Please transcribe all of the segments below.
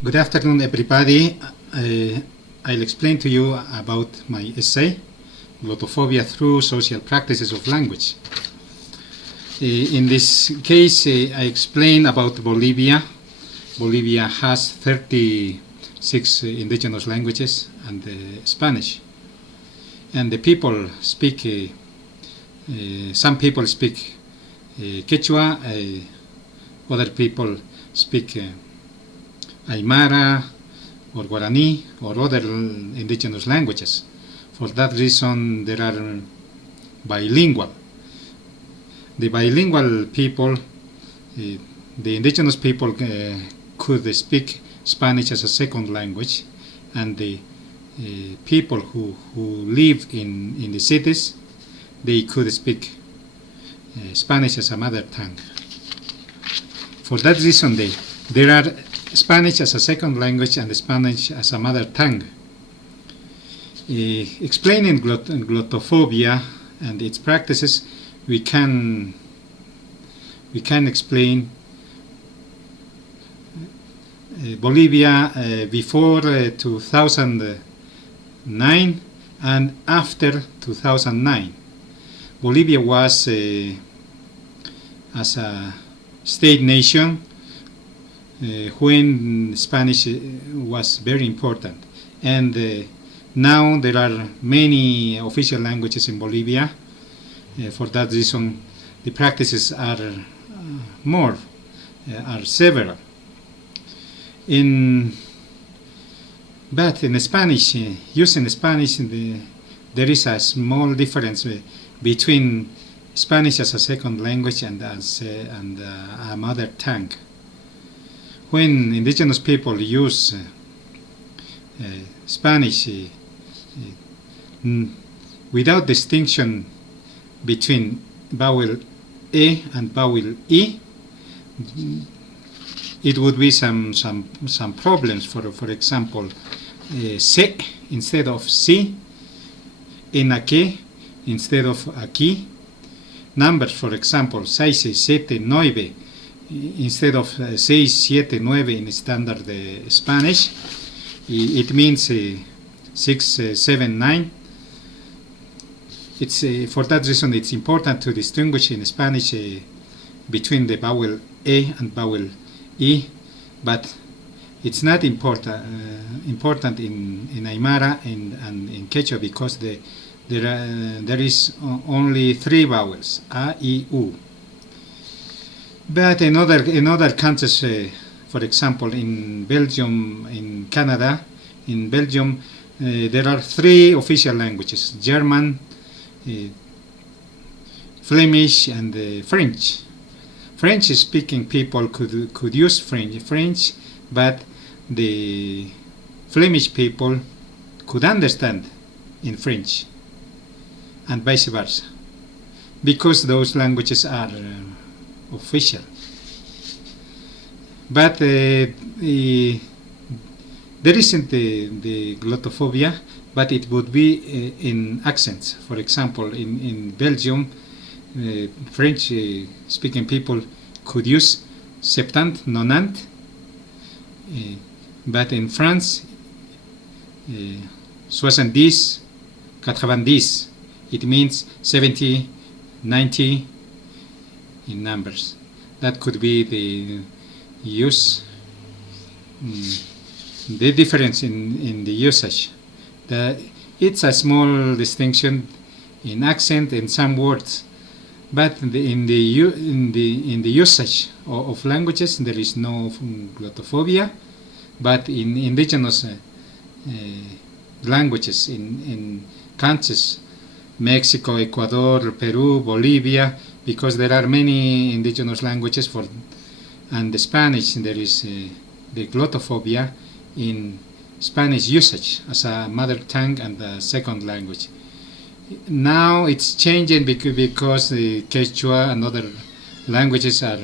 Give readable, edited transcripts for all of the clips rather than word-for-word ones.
Good afternoon, everybody. I'll explain to you about my essay, Glottophobia through Social Practices of Language. In this case, I explain about Bolivia. Bolivia has 36 indigenous languages and Spanish. And the people speak, some people speak Quechua, other people speak Aymara or Guarani or other indigenous languages. For that reason, there are bilingual. The bilingual people, the indigenous people could speak Spanish as a second language, and the people who live in the cities, they could speak Spanish as a mother tongue. For that reason, there are Spanish as a second language and Spanish as a mother tongue. Explaining glottophobia and its practices, we can explain Bolivia before 2009 and after 2009. Bolivia was as a state nation when Spanish was very important, and now there are many official languages in Bolivia. For that reason, the practices are several. But in Spanish, using Spanish, there is a small difference between Spanish as a second language and a mother tongue. When indigenous people use Spanish without distinction between vowel E and vowel E, it would be some problems. For example, se instead of si, enaque instead of aquí. Numbers, for example, 6, 7, 9 instead of 6, 7, 9 in standard Spanish, it means 6, 7, 9. It's for that reason it's important to distinguish in Spanish between the vowel E and vowel E, but it's not important in Aymara and in Quechua, because there is only 3 vowels, A, I, U. But in other countries, for example, in Belgium, in Canada, in Belgium, there are 3 official languages: German, Flemish, and French. French-speaking people could use French, but the Flemish people could understand in French, and vice versa, because those languages are official. But there isn't the glottophobia, but it would be in accents. For example, in Belgium, French-speaking people could use septant, nonant, but in France, 70, 90, it means 70, 90 in numbers. That could be the use, the difference in the usage. It's a small distinction in accent in some words, but in the usage of languages there is no glottophobia. But in indigenous languages in countries, Mexico, Ecuador, Peru, Bolivia, because there are many indigenous languages and the Spanish, there is the glottophobia in Spanish usage as a mother tongue and a second language. Now it's changing because the Quechua and other languages are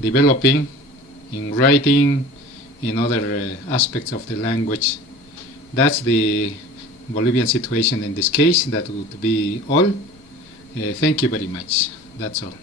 developing in writing, in other aspects of the language. That's the Bolivian situation in this case. That would be all. Thank you very much. That's all.